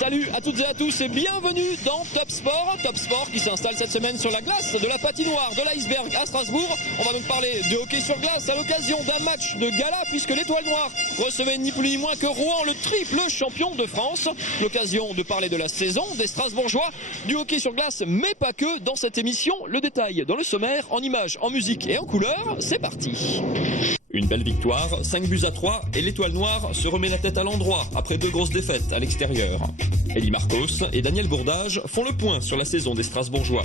Salut à toutes et à tous et bienvenue dans Top Sport. Top Sport qui s'installe cette semaine sur la glace de la patinoire de l'Iceberg à Strasbourg. On va donc parler de hockey sur glace à l'occasion d'un match de gala puisque l'Étoile Noire recevait ni plus ni moins que Rouen, le triple champion de France. L'occasion de parler de la saison des Strasbourgeois, du hockey sur glace, mais pas que dans cette émission. Le détail dans le sommaire, en images, en musique et en couleurs. C'est parti. Une belle victoire, 5-3 et l'Étoile Noire se remet la tête à l'endroit après 2 grosses défaites à l'extérieur. Elie Marcos et Daniel Bourdage font le point sur la saison des Strasbourgeois.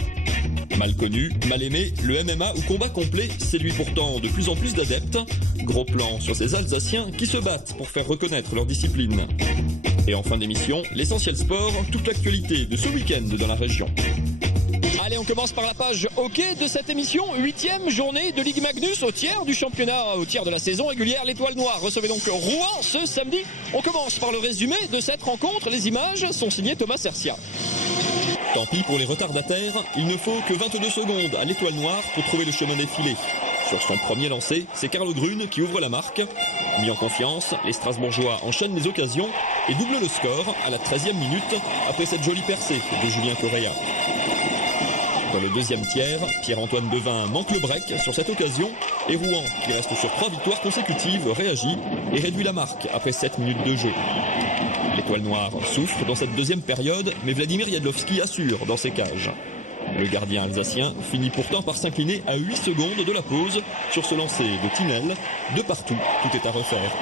Mal connu, mal aimé, le MMA ou combat complet séduit pourtant de plus en plus d'adeptes. Gros plan sur ces Alsaciens qui se battent pour faire reconnaître leur discipline. Et en fin d'émission, l'essentiel sport, toute l'actualité de ce week-end dans la région. Allez, on commence par la page hockey de cette émission. 8e journée de Ligue Magnus au tiers du championnat, au tiers de la saison régulière. L'Étoile Noire recevait donc Rouen ce samedi. On commence par le résumé de cette rencontre. Les images sont signées Thomas Sercia. Tant pis pour les retardataires, il ne faut que 22 secondes à l'Étoile Noire pour trouver le chemin des filets. Sur son premier lancé, c'est Carlo Grune qui ouvre la marque. Mis en confiance, les Strasbourgeois enchaînent les occasions et doublent le score à la 13e minute après cette jolie percée de Julien Correa. Dans le deuxième tiers, Pierre-Antoine Devin manque le break sur cette occasion et Rouen, qui reste sur 3 victoires consécutives, réagit et réduit la marque après 7 minutes de jeu. L'Étoile Noire souffre dans cette deuxième période, mais Vladimir Yadlovski assure dans ses cages. Le gardien alsacien finit pourtant par s'incliner à 8 secondes de la pause sur ce lancer de Tinel. De partout, tout est à refaire.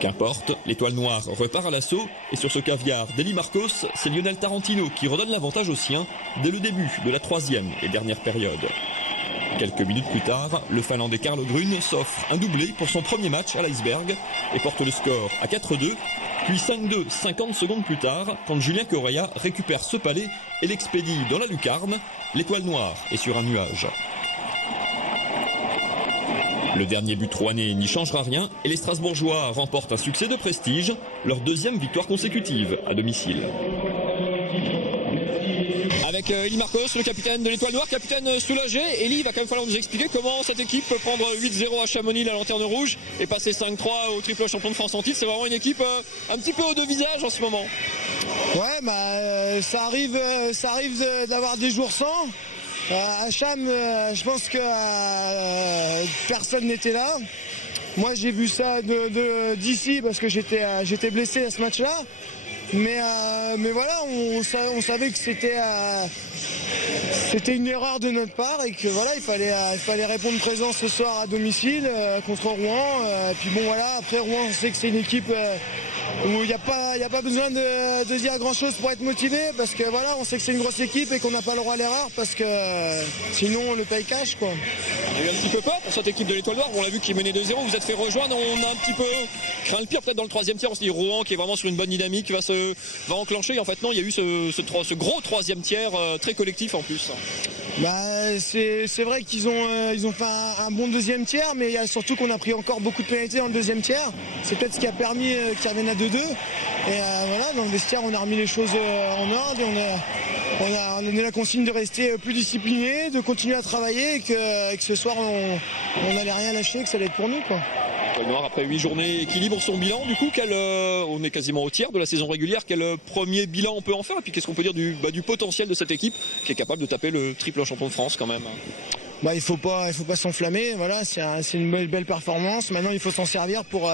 Qu'importe, l'Étoile Noire repart à l'assaut et sur ce caviar d'Elie Marcos, c'est Lionel Tarantino qui redonne l'avantage aux siens dès le début de la 3e et dernière période. Quelques minutes plus tard, le Finlandais Carlo Grune s'offre un doublé pour son premier match à l'Iceberg et porte le score à 4-2, puis 5-2 50 secondes plus tard quand Julien Correa récupère ce palais et l'expédie dans la lucarne. L'Étoile Noire est sur un nuage. Le dernier but rouennais n'y changera rien et les Strasbourgeois remportent un succès de prestige, leur 2e victoire consécutive à domicile. Avec Elie Marcos, le capitaine de l'Étoile Noire, capitaine soulagé. Elie, il va quand même falloir nous expliquer comment cette équipe peut prendre 8-0 à Chamonix, la Lanterne Rouge, et passer 5-3 au triple champion de France en titre. C'est vraiment une équipe un petit peu haut de visage en ce moment. Ouais, ça arrive d'avoir des jours sans. À Cham, je pense que personne n'était là. Moi, j'ai vu ça d'ici parce que j'étais blessé à ce match-là. Mais voilà, on savait que c'était une erreur de notre part et que voilà, il fallait répondre présent ce soir à domicile contre Rouen. Et puis bon voilà, après Rouen, on sait que c'est une équipe où il n'y a pas besoin de dire grand chose pour être motivé parce que voilà, on sait que c'est une grosse équipe et qu'on n'a pas le droit à l'erreur parce que sinon on le paye cash quoi. Il y a eu un petit peu peur pour cette équipe de l'Étoile Noire, on l'a vu qui menait 2-0, vous êtes fait rejoindre, on a un petit peu craint le pire peut-être dans le 3e tiers, on se dit Rouen qui est vraiment sur une bonne dynamique va enclencher et en fait non, il y a eu ce gros 3e tiers très collectif en plus. C'est vrai qu'ils ont fait un bon 2e tiers, mais il y a surtout qu'on a pris encore beaucoup de pénalités dans le 2e tiers. C'est peut-être ce qui a permis qu'ils reviennent à 2-2. Et voilà, dans le vestiaire, on a remis les choses en ordre et on a donné la consigne de rester plus discipliné, de continuer à travailler et que ce soir on n'allait rien lâcher, que ça allait être pour nous quoi. Noir, après 8 journées, équilibre son bilan. Du coup, on est quasiment au tiers de la saison régulière. Quel premier bilan on peut en faire? Et puis qu'est-ce qu'on peut dire du potentiel de cette équipe qui est capable de taper le triple champion de France quand même? Il faut pas s'enflammer. Voilà, c'est une belle performance. Maintenant, il faut s'en servir pour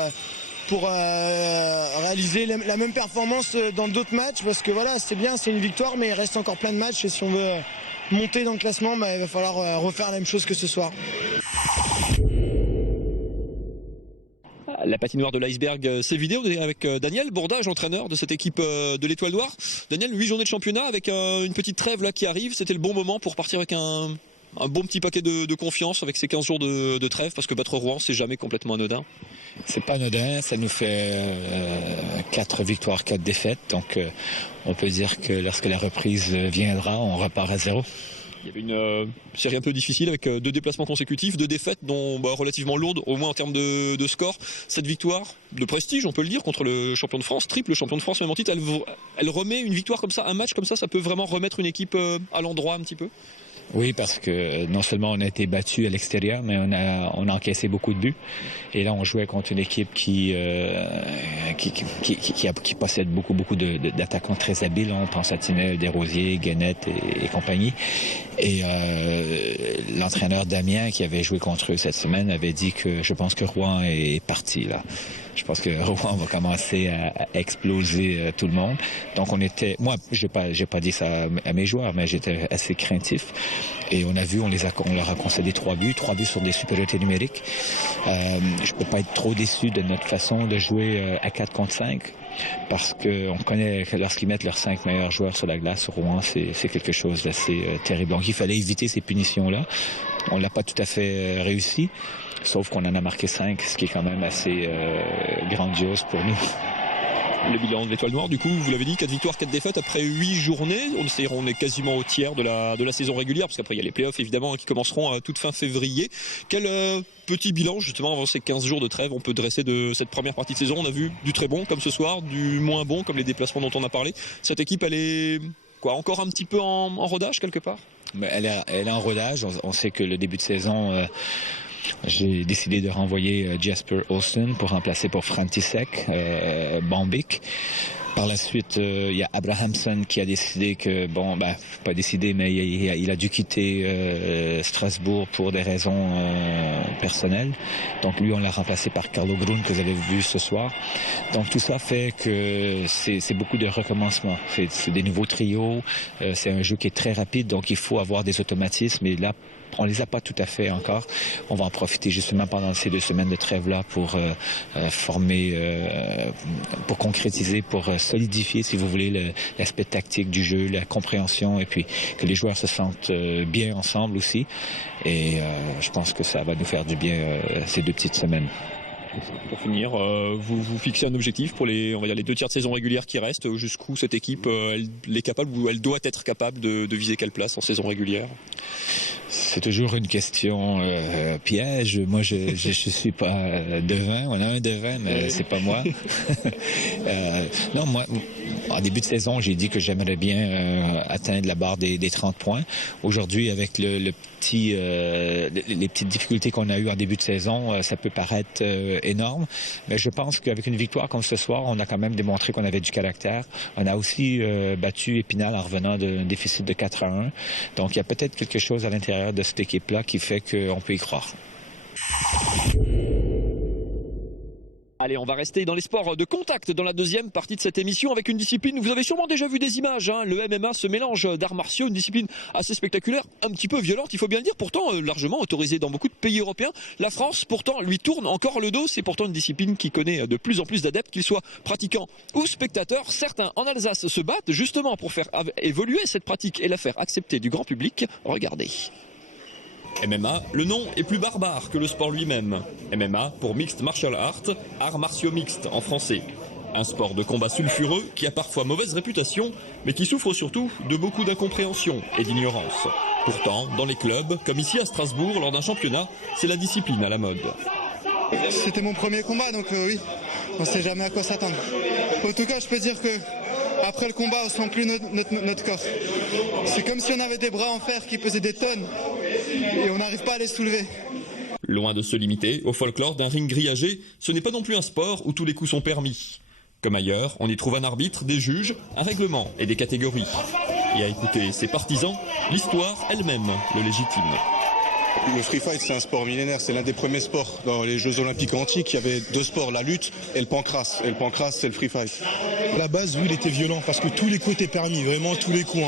réaliser la même performance dans d'autres matchs. Parce que voilà, c'est bien, c'est une victoire, mais il reste encore plein de matchs. Et si on veut monter dans le classement, il va falloir refaire la même chose que ce soir. La patinoire de l'Iceberg s'est vidée avec Daniel Bourdage, entraîneur de cette équipe de l'Étoile Noire. Daniel, 8 journées de championnat avec une petite trêve là qui arrive. C'était le bon moment pour partir avec un bon petit paquet de confiance avec ces 15 jours de trêve parce que battre Rouen, c'est jamais complètement anodin. C'est pas anodin, ça nous fait 4 victoires, 4 défaites. Donc on peut dire que lorsque la reprise viendra, on repart à 0. Il y avait une série un peu difficile avec 2 déplacements consécutifs, 2 défaites dont relativement lourdes, au moins en termes de score. Cette victoire de prestige, on peut le dire, contre le champion de France, triple champion de France même en titre, elle remet une victoire comme ça, un match comme ça peut vraiment remettre une équipe à l'endroit un petit peu? Oui, parce que non seulement on a été battu à l'extérieur, mais on a encaissé beaucoup de buts. Et là, on jouait contre une équipe qui possède beaucoup d'attaquants très habiles. On pense à Tinel, Desrosiers, Guénette et compagnie. Et l'entraîneur Damien, qui avait joué contre eux cette semaine, avait dit que je pense que Rouen est parti là. Je pense que Rouen va commencer à exploser tout le monde. Donc moi, j'ai pas dit ça à mes joueurs, mais j'étais assez craintif. Et on a vu, on leur a concédé 3 buts sur des supériorités numériques. Je peux pas être trop déçu de notre façon de jouer à 4 contre 5. Parce qu'on connaît que lorsqu'ils mettent leurs 5 meilleurs joueurs sur la glace, Rouen, c'est quelque chose d'assez terrible. Donc il fallait éviter ces punitions-là. On l'a pas tout à fait réussi. Sauf qu'on en a marqué 5, ce qui est quand même assez grandiose pour nous. Le bilan de l'Étoile Noire, du coup, vous l'avez dit, 4 victoires, 4 défaites après 8 journées. On est quasiment au tiers de la saison régulière, parce qu'après il y a les playoffs évidemment qui commenceront à toute fin février. Quel petit bilan justement avant ces 15 jours de trêve on peut dresser de cette première partie de saison? On a vu du très bon comme ce soir, du moins bon comme les déplacements dont on a parlé. Cette équipe, elle est encore un petit peu en rodage quelque part? Mais elle est en rodage. On sait que le début de saison... j'ai décidé de renvoyer Jasper Olsen pour remplacer pour František Bambic. Par la suite, il y a Abrahamson qui a décidé que, pas décidé, mais il a dû quitter Strasbourg pour des raisons personnelles. Donc lui, on l'a remplacé par Carlo Grun, que vous avez vu ce soir. Donc tout ça fait que c'est beaucoup de recommencement. C'est des nouveaux trios, c'est un jeu qui est très rapide, donc il faut avoir des automatismes. Et là, on les a pas tout à fait encore. On va en profiter justement pendant ces 2 semaines de trêve-là pour former, pour concrétiser, pour solidifier, si vous voulez, l'aspect tactique du jeu, la compréhension, et puis que les joueurs se sentent bien ensemble aussi. Et je pense que ça va nous faire du bien ces 2 petites semaines. Pour finir, vous fixez un objectif pour les 2 tiers de saison régulière qui restent, jusqu'où cette équipe elle est capable ou elle doit être capable de viser quelle place en saison régulière? C'est toujours une question piège. Moi, je suis pas devin. On a un devin, mais c'est pas moi. Non, moi, en début de saison, j'ai dit que j'aimerais bien atteindre la barre des 30 points. Aujourd'hui, avec les petites difficultés qu'on a eues en début de saison, ça peut paraître énorme. Mais je pense qu'avec une victoire comme ce soir, on a quand même démontré qu'on avait du caractère. On a aussi battu Épinal en revenant d'un déficit de 4-1. Donc, il y a peut-être quelque chose à l'intérieur de cette équipe-là qui fait qu'on peut y croire. Allez, on va rester dans les sports de contact dans la deuxième partie de cette émission avec une discipline, vous avez sûrement déjà vu des images, le MMA, ce mélange d'arts martiaux, une discipline assez spectaculaire, un petit peu violente, il faut bien le dire, pourtant largement autorisée dans beaucoup de pays européens. La France, pourtant, lui tourne encore le dos, c'est pourtant une discipline qui connaît de plus en plus d'adeptes, qu'ils soient pratiquants ou spectateurs. Certains en Alsace se battent justement pour faire évoluer cette pratique et la faire accepter du grand public. Regardez. MMA, le nom est plus barbare que le sport lui-même. MMA pour Mixed Martial Art, arts martiaux mixtes en français. Un sport de combat sulfureux qui a parfois mauvaise réputation, mais qui souffre surtout de beaucoup d'incompréhension et d'ignorance. Pourtant, dans les clubs, comme ici à Strasbourg lors d'un championnat, c'est la discipline à la mode. C'était mon premier combat, donc oui, on ne sait jamais à quoi s'attendre. En tout cas, je peux dire que après le combat, on ne sent plus notre corps. C'est comme si on avait des bras en fer qui pesaient des tonnes et on n'arrive pas à les soulever. Loin de se limiter au folklore d'un ring grillagé, ce n'est pas non plus un sport où tous les coups sont permis. Comme ailleurs, on y trouve un arbitre, des juges, un règlement et des catégories. Et à écouter ses partisans, l'histoire elle-même le légitime. Le free fight, c'est un sport millénaire, c'est l'un des premiers sports. Dans les Jeux Olympiques antiques, il y avait 2 sports, la lutte et le pancrace. Et le pancrace, c'est le free fight. À la base, oui, il était violent parce que tous les coups étaient permis, vraiment tous les coups.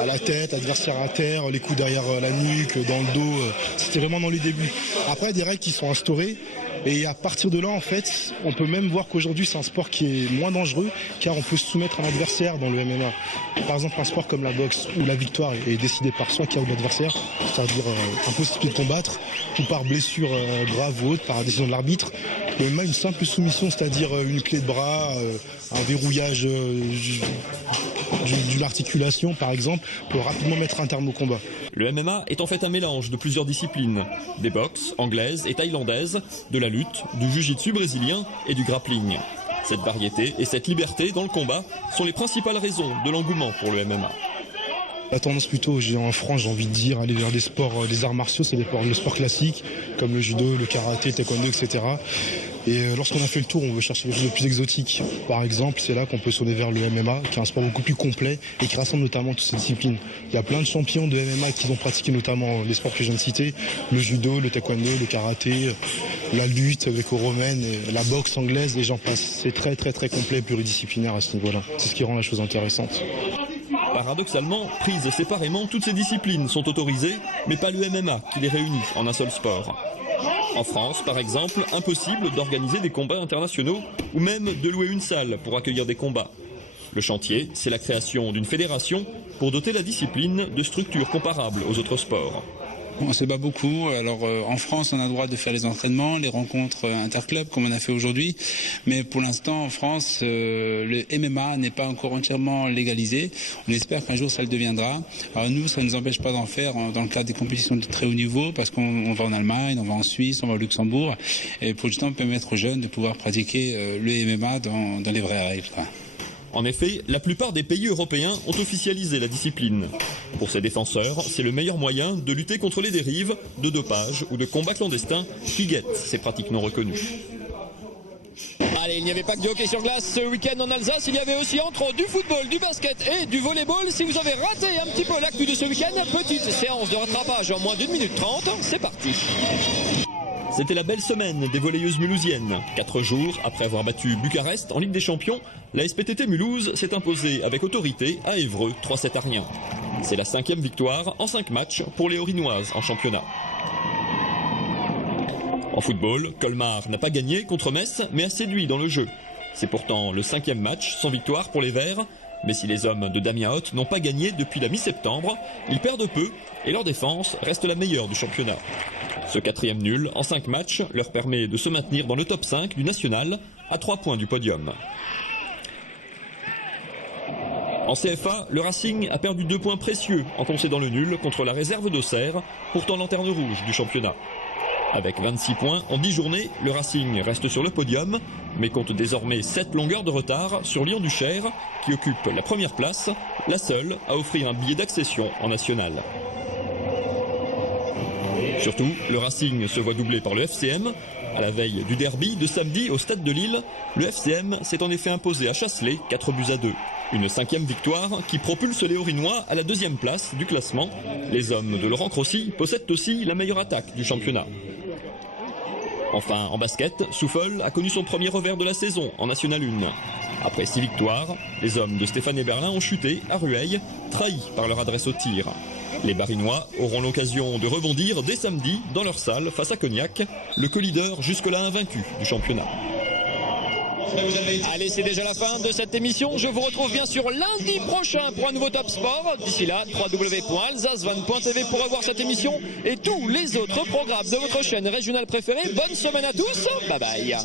À la tête, adversaire à terre, les coups derrière la nuque, dans le dos, c'était vraiment dans les débuts. Après, il y a des règles qui sont instaurées. Et à partir de là, en fait, on peut même voir qu'aujourd'hui, c'est un sport qui est moins dangereux, car on peut se soumettre à un adversaire dans le MMA. Par exemple, un sport comme la boxe, où la victoire est décidée par soi qui a l'adversaire, c'est-à-dire impossibilité de combattre, ou par blessure grave ou autre, par décision de l'arbitre. Le MMA, une simple soumission, c'est-à-dire une clé de bras, un verrouillage d'une articulation, par exemple, peut rapidement mettre un terme au combat. Le MMA est en fait un mélange de plusieurs disciplines, des boxes anglaises et thaïlandaises, de la lutte, du jiu-jitsu brésilien et du grappling. Cette variété et cette liberté dans le combat sont les principales raisons de l'engouement pour le MMA. La tendance plutôt, en France, j'ai envie de dire, aller vers des sports, des arts martiaux, c'est le sport classique, comme le judo, le karaté, le taekwondo, etc. Et lorsqu'on a fait le tour, on veut chercher quelque chose de plus exotique. Par exemple, c'est là qu'on peut sonner vers le MMA, qui est un sport beaucoup plus complet et qui rassemble notamment toutes ces disciplines. Il y a plein de champions de MMA qui ont pratiqué notamment les sports que je viens de citer, le judo, le taekwondo, le karaté, la lutte gréco-romaine, la boxe anglaise, et j'en passe. C'est très très très complet et pluridisciplinaire à ce niveau-là. C'est ce qui rend la chose intéressante. Paradoxalement, prises séparément, toutes ces disciplines sont autorisées, mais pas le MMA qui les réunit en un seul sport. En France, par exemple, impossible d'organiser des combats internationaux ou même de louer une salle pour accueillir des combats. Le chantier, c'est la création d'une fédération pour doter la discipline de structures comparables aux autres sports. On se bat beaucoup. Alors en France, on a le droit de faire les entraînements, les rencontres interclubs comme on a fait aujourd'hui. Mais pour l'instant, en France, le MMA n'est pas encore entièrement légalisé. On espère qu'un jour ça le deviendra. Alors nous, ça ne nous empêche pas d'en faire dans le cadre des compétitions de très haut niveau, parce qu'on va en Allemagne, on va en Suisse, on va au Luxembourg, et pour justement permettre aux jeunes de pouvoir pratiquer le MMA dans les vraies règles. En effet, la plupart des pays européens ont officialisé la discipline. Pour ses défenseurs, c'est le meilleur moyen de lutter contre les dérives, de dopage ou de combats clandestins qui guettent ces pratiques non reconnues. Allez, il n'y avait pas que du hockey sur glace ce week-end en Alsace, il y avait aussi entre autres du football, du basket et du volleyball. Si vous avez raté un petit peu l'actu de ce week-end, petite séance de rattrapage en moins d'1 minute 30, c'est parti. C'était la belle semaine des volleyeuses mulhousiennes. 4 jours après avoir battu Bucarest en Ligue des Champions, la SPTT Mulhouse s'est imposée avec autorité à Évreux 3-7 à rien. C'est la 5e victoire en 5 matchs pour les Orinoises en championnat. En football, Colmar n'a pas gagné contre Metz, mais a séduit dans le jeu. C'est pourtant le 5e match sans victoire pour les Verts. Mais si les hommes de Damien Hoth n'ont pas gagné depuis la mi-septembre, ils perdent peu et leur défense reste la meilleure du championnat. Ce 4e nul en 5 matchs leur permet de se maintenir dans le top 5 du national à 3 points du podium. En CFA, le Racing a perdu 2 points précieux en concédant le nul contre la réserve d'Auxerre, pourtant lanterne rouge du championnat. Avec 26 points en 10 journées, le Racing reste sur le podium, mais compte désormais 7 longueurs de retard sur Lyon du Cher, qui occupe la première place, la seule à offrir un billet d'accession en national. Surtout, le Racing se voit doublé par le FCM. À la veille du derby de samedi au stade de Lille, le FCM s'est en effet imposé à Chasselet 4-2. Une 5e victoire qui propulse les Orinois à la 2e place du classement. Les hommes de Laurent Crossy possèdent aussi la meilleure attaque du championnat. Enfin, en basket, Souffle a connu son premier revers de la saison en National 1. Après 6 victoires, les hommes de Stéphane Eberlin ont chuté à Rueil, trahis par leur adresse au tir. Les Barinois auront l'occasion de rebondir dès samedi dans leur salle face à Cognac, le co-leader jusque-là invaincu du championnat. Allez, c'est déjà la fin de cette émission. Je vous retrouve bien sûr lundi prochain pour un nouveau Top Sport. D'ici là, www.alsacevan.tv pour revoir cette émission et tous les autres programmes de votre chaîne régionale préférée. Bonne semaine à tous. Bye bye.